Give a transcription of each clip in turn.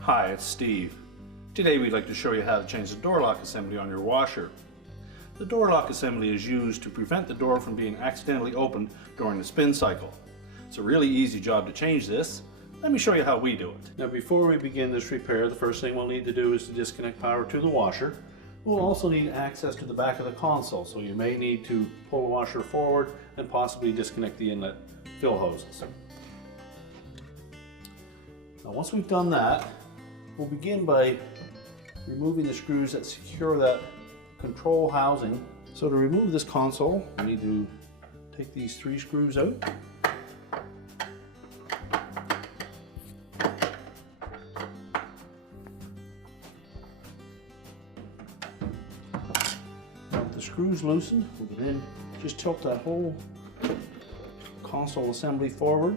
Hi, it's Steve. Today we'd like to show you how to change the door lock assembly on your washer. The door lock assembly is used to prevent the door from being accidentally opened during the spin cycle. It's a really easy job to change this. Let me show you how we do it. Now before we begin this repair, the first thing we'll need to do is to disconnect power to the washer. We'll also need access to the back of the console, so you may need to pull the washer forward and possibly disconnect the inlet fill hoses. Now once we've done that, we'll begin by removing the screws that secure that control housing. So to remove this console, we need to take these 3 screws out. Now with the screws loosened, we can then just tilt that whole console assembly forward,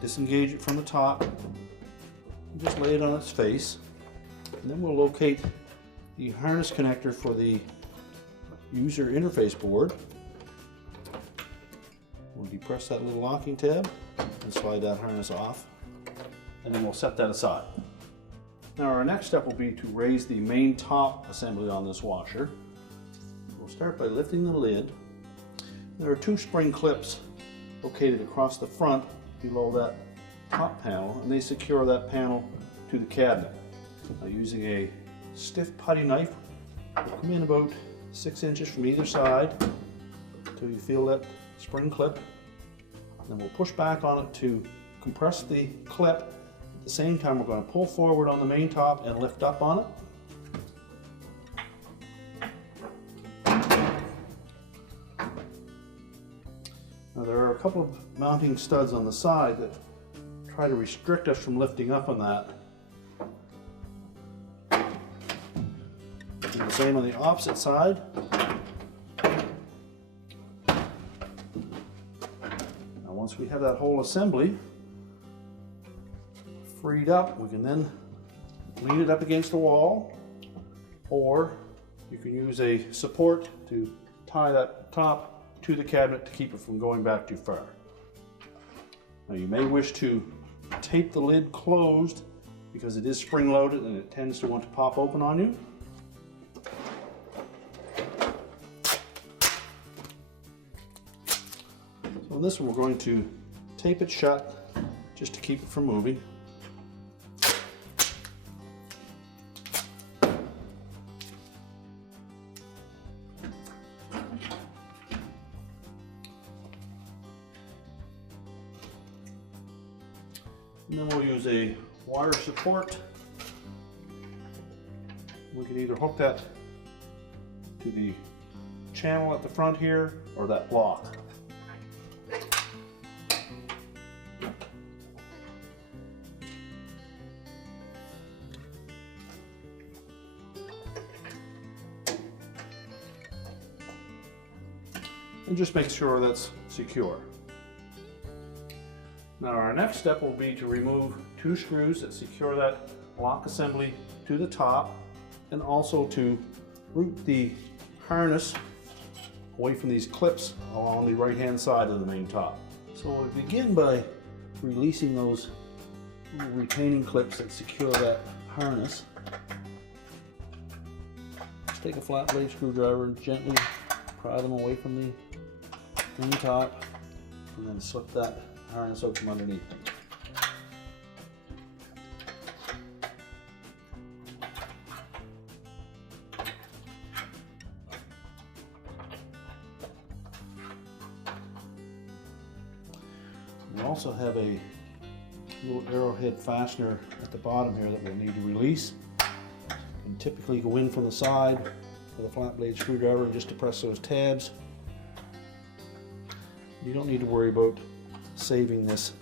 disengage it from the top, and just lay it on its face. And then we'll locate the harness connector for the user interface board. We'll depress that little locking tab and slide that harness off, and then we'll set that aside. Now our next step will be to raise the main top assembly on this washer. We'll start by lifting the lid. There are 2 spring clips located across the front below that top panel, and they secure that panel to the cabinet. Now using a stiff putty knife, we'll come in about 6 inches from either side until you feel that spring clip. Then we'll push back on it to compress the clip. At the same time, we're going to pull forward on the main top and lift up on it. Now there are a couple of mounting studs on the side that try to restrict us from lifting up on that. And the same on the opposite side. Now once we have that whole assembly freed up, we can then lean it up against the wall, or you can use a support to tie that top to the cabinet to keep it from going back too far. Now you may wish to tape the lid closed because it is spring loaded and it tends to want to pop open on you. So on this one we're going to tape it shut just to keep it from moving. And then we'll use a wire support. We can either hook that to the channel at the front here or that block. And just make sure that's secure. Now our next step will be to remove 2 screws that secure that lock assembly to the top, and also to route the harness away from these clips along the right hand side of the main top. So we'll begin by releasing those retaining clips that secure that harness. Just take a flat blade screwdriver and gently pry them away from the main top, and then slip that harness out from underneath. We also have a little arrowhead fastener at the bottom here that we'll need to release. And typically go in from the side with a flat blade screwdriver and just depress those tabs. You don't need to worry about saving this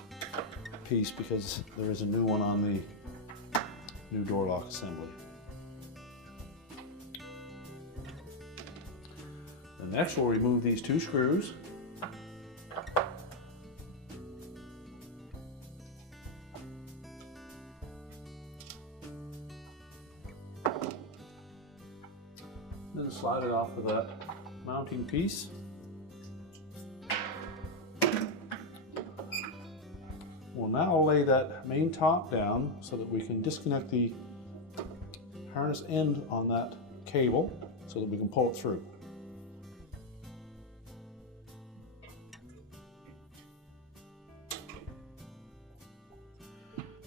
piece because there is a new one on the new door lock assembly. And next we'll remove these 2 screws. Then slide it off with that mounting piece. now lay that main top down so that we can disconnect the harness end on that cable so that we can pull it through.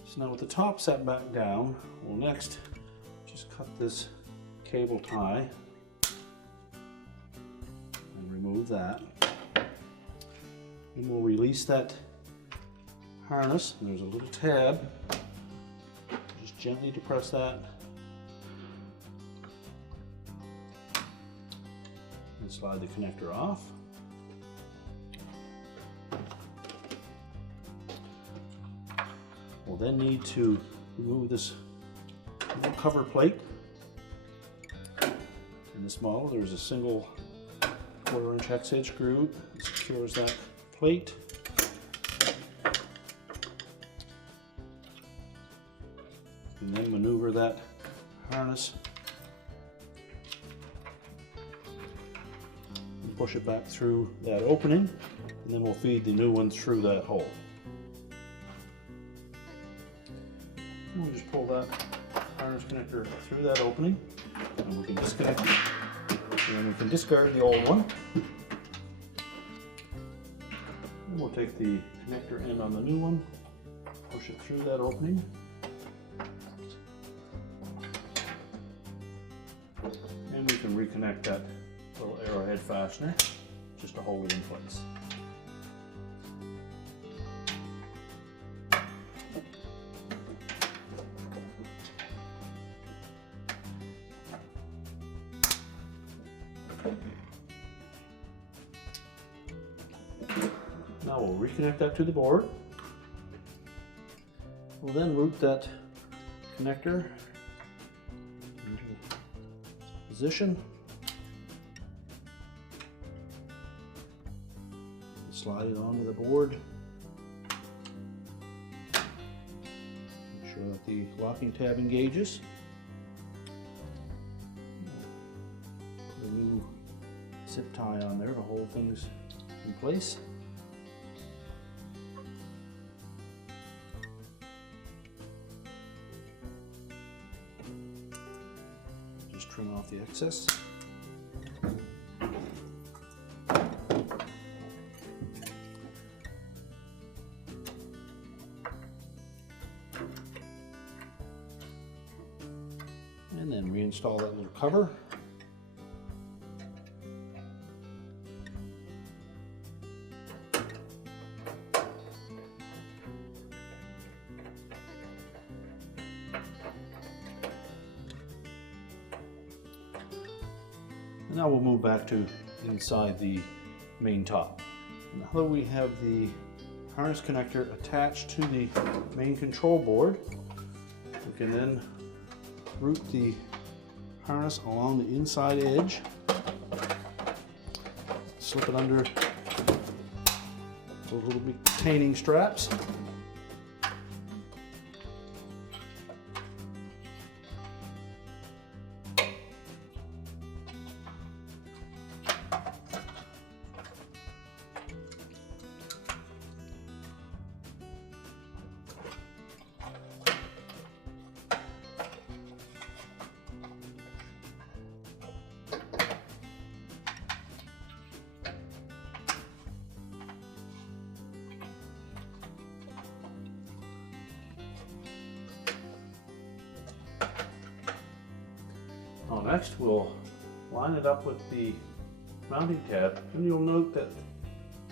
So now with the top set back down, we'll next just cut this cable tie and remove that. And we'll release that harness. There's a little tab. Just gently depress that. And slide the connector off. We'll then need to remove this little cover plate. In this model, there's a single 1/4" hex head screw that secures that plate. And then maneuver that harness and push it back through that opening, and then we'll feed the new one through that hole. And we'll just pull that harness connector through that opening, and we can disconnect it. And then we can discard the old one. And we'll take the connector end on the new one, push it through that opening. And we can reconnect that little arrowhead fastener just to hold it in place. Now we'll reconnect that to the board. We'll then route that connector into position. Slide it onto the board. Make sure that the locking tab engages. Put a new zip tie on there to hold things in place. Just trim off the excess. And then reinstall that little cover. And now we'll move back to inside the main top. Now that we have the harness connector attached to the main control board, we can then route the harness along the inside edge, slip it under those little retaining straps. Next, we'll line it up with the mounting tab, and you'll note that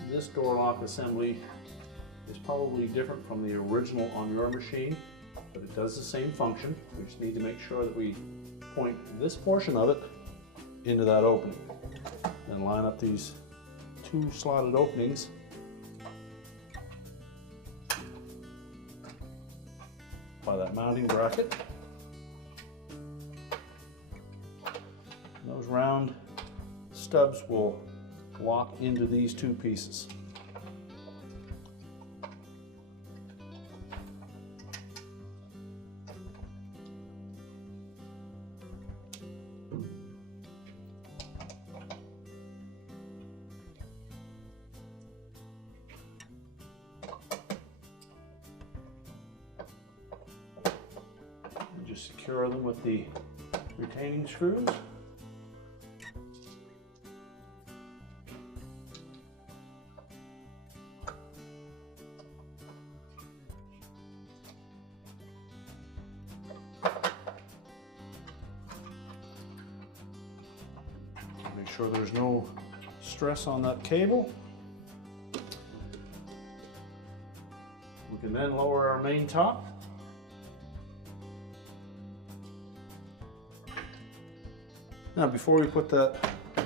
this door lock assembly is probably different from the original on your machine, but it does the same function. We just need to make sure that we point this portion of it into that opening, and line up these two slotted openings by that mounting bracket. Those round stubs will lock into these two pieces. secure them with the retaining screws. Make sure there's no stress on that cable. We can then lower our main top. Now before we put that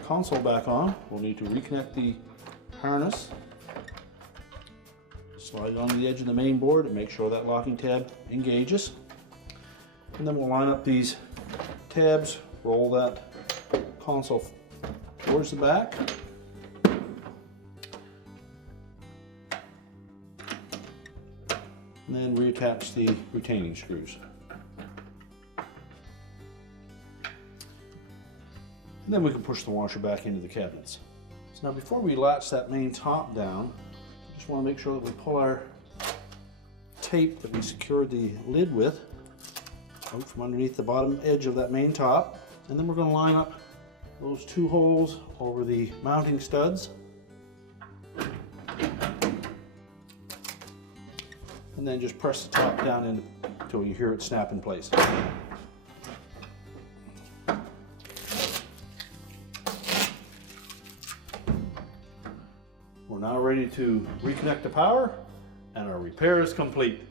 console back on, we'll need to reconnect the harness. Slide it onto the edge of the main board and make sure that locking tab engages. And then we'll line up these tabs, roll that console towards the back. And then reattach the retaining screws. And then we can push the washer back into the cabinets. So now before we latch that main top down, I just want to make sure that we pull our tape that we secured the lid with out from underneath the bottom edge of that main top. And then we're going to line up those two holes over the mounting studs. And then just press the top down until you hear it snap in place. We're now ready to reconnect the power, and our repair is complete.